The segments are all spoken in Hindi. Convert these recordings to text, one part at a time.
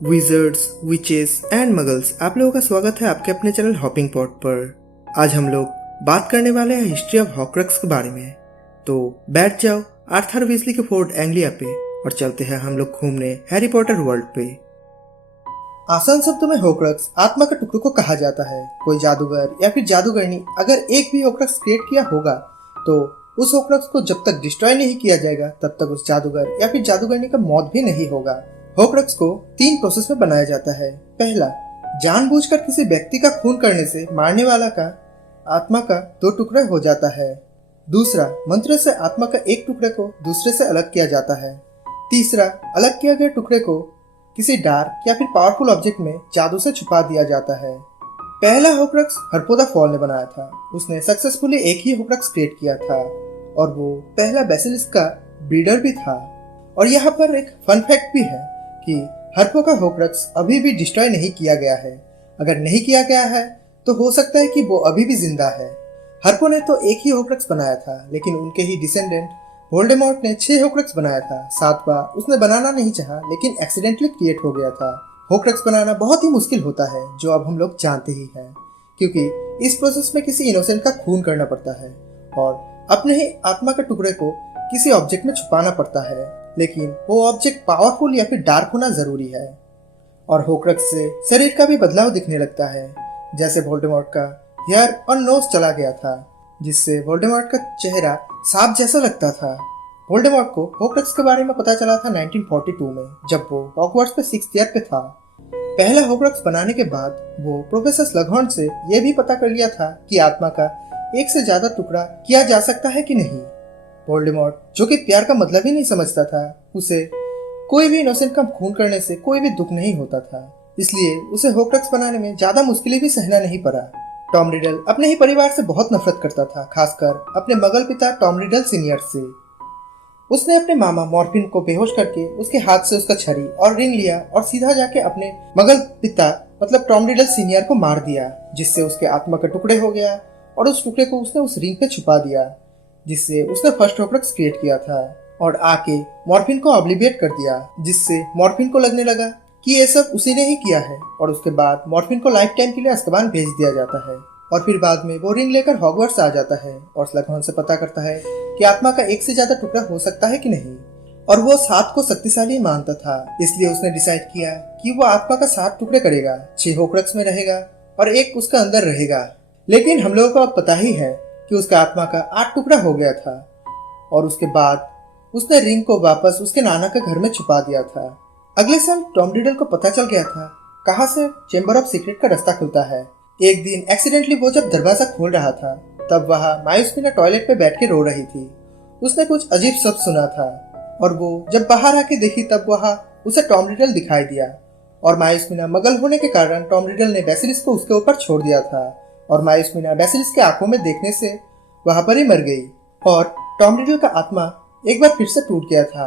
विजर्ड्स, विचेस एंड मगल्स, आप लोगों का स्वागत है आपके अपने चैनल हॉपिंग पॉट पर। आज हम लोग बात करने वाले हैं हिस्ट्री ऑफ हॉक्रक्स के बारे में। तो बैठ जाओ आर्थर वीजली के फोर्ट एंग्लिया पे और चलते हैं हम लोग घूमने हैरी पॉटर वर्ल्ड पे। आसान शब्दों में हॉक्रक्स आत्मा के टुकड़ों को कहा जाता है। कोई जादूगर या फिर जादूगरनी अगर एक भी हॉक्रक्स क्रिएट किया होगा तो उस हॉक्रक्स को जब तक डिस्ट्रॉय नहीं किया जाएगा तब तक उस जादूगर या फिर जादूगरनी का मौत भी नहीं होगा। हॉक्रक्स को 3 प्रोसेस में बनाया जाता है। पहला, जानबूझकर किसी व्यक्ति का खून करने से मारने वाला का आत्मा का 2 टुकड़े हो जाता है। दूसरा, मंत्र से आत्मा का एक टुकड़े को दूसरे से अलग किया जाता है। तीसरा, अलग किए गए टुकड़े को किसी डार्क या फिर पावरफुल ऑब्जेक्ट में जादू से छुपा दिया जाता है। पहला हॉक्रक्स हर्पो द फॉल ने बनाया था। उसने सक्सेसफुली एक ही हॉक्रक्स क्रिएट किया था और वो पहला बेसिलिस्क का ब्रीडर भी था। और यहाँ पर एक फन फैक्ट भी है कि हर्पो का हॉक्रक्स अभी भी डिस्ट्रॉय नहीं किया गया है। अगर नहीं किया गया है तो हो सकता है कि वो अभी भी जिंदा है। हर्पो ने तो एक ही हॉक्रक्स बनाया था, लेकिन उनके ही डिसेंडेंट वोल्डेमॉर्ट ने 6 हॉक्रक्स बनाया था। 7वां उसने बनाना नहीं चाहा, लेकिन एक्सीडेंटली क्रिएट हो गया था। हॉक्रक्स बनाना बहुत ही मुश्किल होता है, जो अब हम लोग जानते ही हैं, क्योंकि इस प्रोसेस में किसी इनोसेंट का खून करना पड़ता है और अपने ही आत्मा के टुकड़े को किसी ऑब्जेक्ट में छुपाना पड़ता है। लेकिन वो ऑब्जेक्ट पावरफुल या फिर डार्क होना जरूरी है। और हॉक्रक्स से शरीर का भी बदलाव दिखने लगता है, जैसे वोल्डेमॉर्ट का हेयर और नोज चला गया था, जिससे वोल्डेमॉर्ट का चेहरा सांप जैसा लगता था। वोल्डेमॉर्ट को हॉक्रक्स के बारे में पता चला था 1942 में, जब वो हॉगवर्ट्स पे 6th ईयर पे था। पहला हॉक्रक्स बनाने के बाद वो प्रोफेसर स्लगहॉर्न से यह भी पता कर लिया था कि आत्मा का एक से ज्यादा टुकड़ा किया जा सकता है कि नहीं। वोल्डेमॉर्ट, जो कि प्यार का मतलब ही नहीं समझता था, उसे कोई भी इनोसेंट का खून करने से कोई भी दुख नहीं होता था, इसलिए उसे हॉक्रक्स बनाने में ज्यादा मुश्किलें भी सहना नहीं पड़ा। टॉम रिडल अपने ही परिवार से बहुत नफरत करता था, खासकर अपने मगल पिता टॉम रिडल सीनियर से। उसने अपने मामा मॉर्फिन को बेहोश करके उसके हाथ से उसका छड़ी और रिंग लिया और सीधा जाके अपने मगल पिता मतलब टॉम रिडल सीनियर को मार दिया, जिससे उसके आत्मा के टुकड़े हो गया और उस टुकड़े को उसने उस रिंग पे छुपा दिया, जिससे उसने फर्स्ट हॉक्रक्स क्रिएट किया था। और आके मॉर्फिन को ऑब्लिविएट कर दिया, जिससे मॉर्फिन को लगने लगा कि ये सब उसी ने ही किया है। और उसके बाद मॉर्फिन को लाइफ टाइम के लिए अज़्काबान भेज दिया जाता है। और फिर बाद में वो रिंग लेकर हॉगवर्ट्स आ जाता है और स्लगहॉर्न से पता करता है कि आत्मा का एक से ज्यादा टुकड़ा हो सकता है कि नहीं। और वो 7 को शक्तिशाली मानता था, इसलिए उसने डिसाइड किया कि वो आत्मा का 7 टुकड़े करेगा। 6 हॉक्रक्स में रहेगा और एक उसका अंदर रहेगा। लेकिन हम लोगों को अब पता ही है कि उसका आत्मा का 8 टुकड़ा हो गया था। और उसके बाद उसने रिंग को वापस उसके नाना के घर में छुपा दिया था। अगले साल टॉम रिडल को पता चल गया था कहाँ से चेंबर ऑफ सीक्रेट का रास्ता खुलता है। एक दिन एक्सीडेंटली वो जब दरवाजा खोल रहा था, तब वहाँ मायूस मीना टॉयलेट पे बैठ के रो रही थी। उसने कुछ अजीब शब्द सुना था और वो जब बाहर आके देखी तब वहाँ उसे टॉम रिडल दिखाई दिया। और मायूस मीना मगल होने के कारण टॉम रिडल ने बेसिलिस्क को उसके ऊपर छोड़ दिया था और मायूस मीना बेसिलिस्क के आंखों में देखने से वहां पर ही मर गई। और टॉम रिडल का आत्मा एक बार फिर से टूट गया था।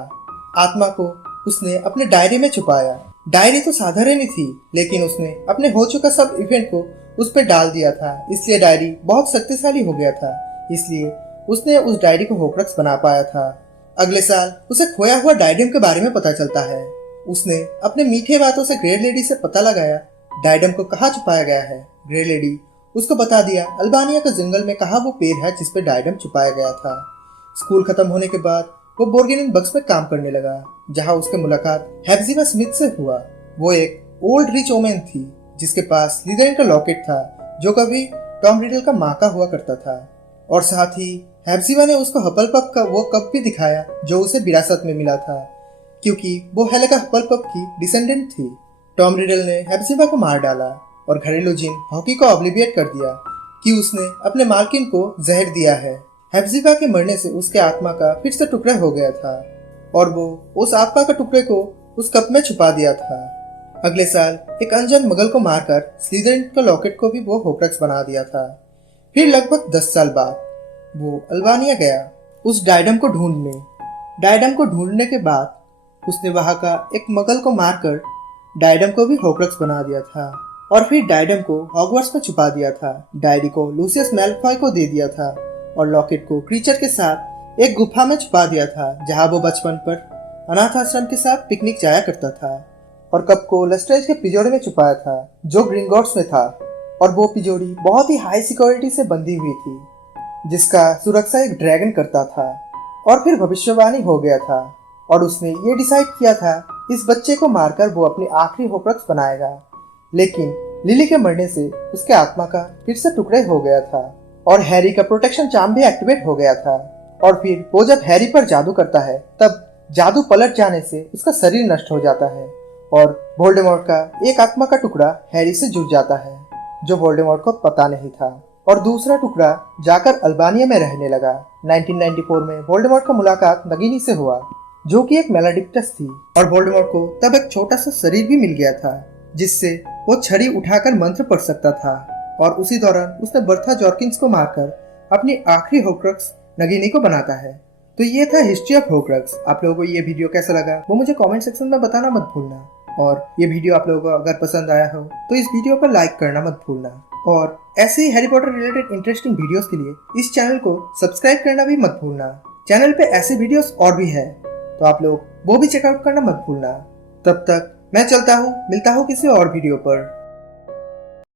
आत्मा को उसने अपने डायरी में छुपाया। डायरी तो साधारण ही थी, लेकिन उसने अपने हो चुका सब इवेंट को उस पर डाल दिया था, इसलिए डायरी बहुत शक्तिशाली हो गया था। इसलिए उसने उस डायरी को हॉक्रक्स बना पाया था। अगले साल उसे खोया हुआ डायडम के बारे में पता चलता है। उसने अपने मीठे बातों से ग्रे लेडी से पता लगाया डायडम को कहाँ छुपाया गया है। ग्रे लेडी उसको बता दिया अल्बानिया के जंगल में कहाँ वो पेड़ है जिसपे डायडम छुपाया गया था। स्कूल खत्म होने के बाद वो बोर्गिनियन बक्स में काम करने लगा, जहाँ उसके मुलाकात हेप्जिबा स्मिथ से हुआ। वो एक ओल्ड रिच वोमन थी जिसके पास स्लिदरिन का लॉकेट था, जो कभी टॉम रिडल का माँ का हुआ करता था। और साथ ही हेप्जिबा ने उसको हफलपफ का वो कप भी दिखाया जो उसे विरासत में मिला था, क्योंकि वो हेलेका हफलपफ की डिसेंडेंट थी। टॉम रिडल ने हेप्जिबा को मार डाला और घरेलू जिन हॉकी को ऑब्लिविएट कर दिया कि उसने अपने मालकिन को जहर दिया है। हेप्जिबा के मरने से उसके आत्मा का फिर से टुकड़ा हो गया था और वो उस आत्मा के टुकड़े को उस कप में छुपा दिया था। अगले साल एक अनजान मगल को मारकर स्लिदरिन का लॉकेट को भी वो हॉक्रक्स बना दिया था। फिर लगभग 10 साल बाद वो अल्बानिया गया उस डायडम को ढूंढने। डायडम को ढूंढने के बाद उसने वहां का एक मगल को मारकर डायडम को भी हॉक्रक्स बना दिया था और फिर डायडम को हॉगवर्ट्स में छुपा दिया था। डायरी को लूसियस मैलफॉय को दे दिया था और लॉकेट को क्रीचर के साथ एक गुफा में छुपा दिया था, जहां वो बचपन पर अनाथ आश्रम के साथ पिकनिक जाया करता था। और कप को लेस्ट्रेज के पिजोड़े में छुपाया था जो ग्रिंगॉट्स में था। और वो पिजोड़ी बहुत ही हाई सिक्योरिटी से बंधी हुई थी जिसका सुरक्षा एक ड्रैगन करता था। और फिर भविष्यवाणी हो गया था और उसने ये डिसाइड किया था इस बच्चे को मारकर वो अपनी आखिरी होक्रक्स बनाएगा। लेकिन लिली के मरने से उसके आत्मा का फिर से टुकड़े हो गया था और हैरी का प्रोटेक्शन चार्म भी एक्टिवेट हो गया था। और फिर वो जब हैरी पर जादू करता है तब जादू पलट जाने से उसका शरीर नष्ट हो जाता है और वोल्डेमॉर्ट का एक आत्मा का टुकड़ा हैरी से जुड़ जाता है जो वोल्डेमॉर्ट को पता नहीं था। और दूसरा टुकड़ा जाकर अल्बानिया में रहने लगा। 1994 में वोल्डेमॉर्ट का मुलाकात नगीनी से हुआ जो कि एक मेलाडिक्टस थी और वोल्डेमॉर्ट को तब एक छोटा सा शरीर भी मिल गया था जिससे वो छड़ी उठाकर मंत्र पढ़ सकता था। और उसी दौरान उसने बर्था जॉर्किंस को मारकर अपनी आखिरी होक्रक्स नगीनी को बनाता है। तो ये था हिस्ट्री ऑफ होक्रक्स। आप लोगों को ये वीडियो कैसा लगा वो मुझे कमेंट सेक्शन में बताना मत भूलना। और ये वीडियो आप लोगों को अगर पसंद आया हो तो इस वीडियो पर लाइक करना मत भूलना। और ऐसे ही Harry Potter related interesting videos के लिए इस चैनल को सब्सक्राइब करना भी मत भूलना। चैनल पे ऐसे वीडियोस और भी है तो आप लोग वो भी चेकआउट करना मत भूलना। तब तक मैं चलता हूँ, मिलता हूँ किसी और वीडियो पर।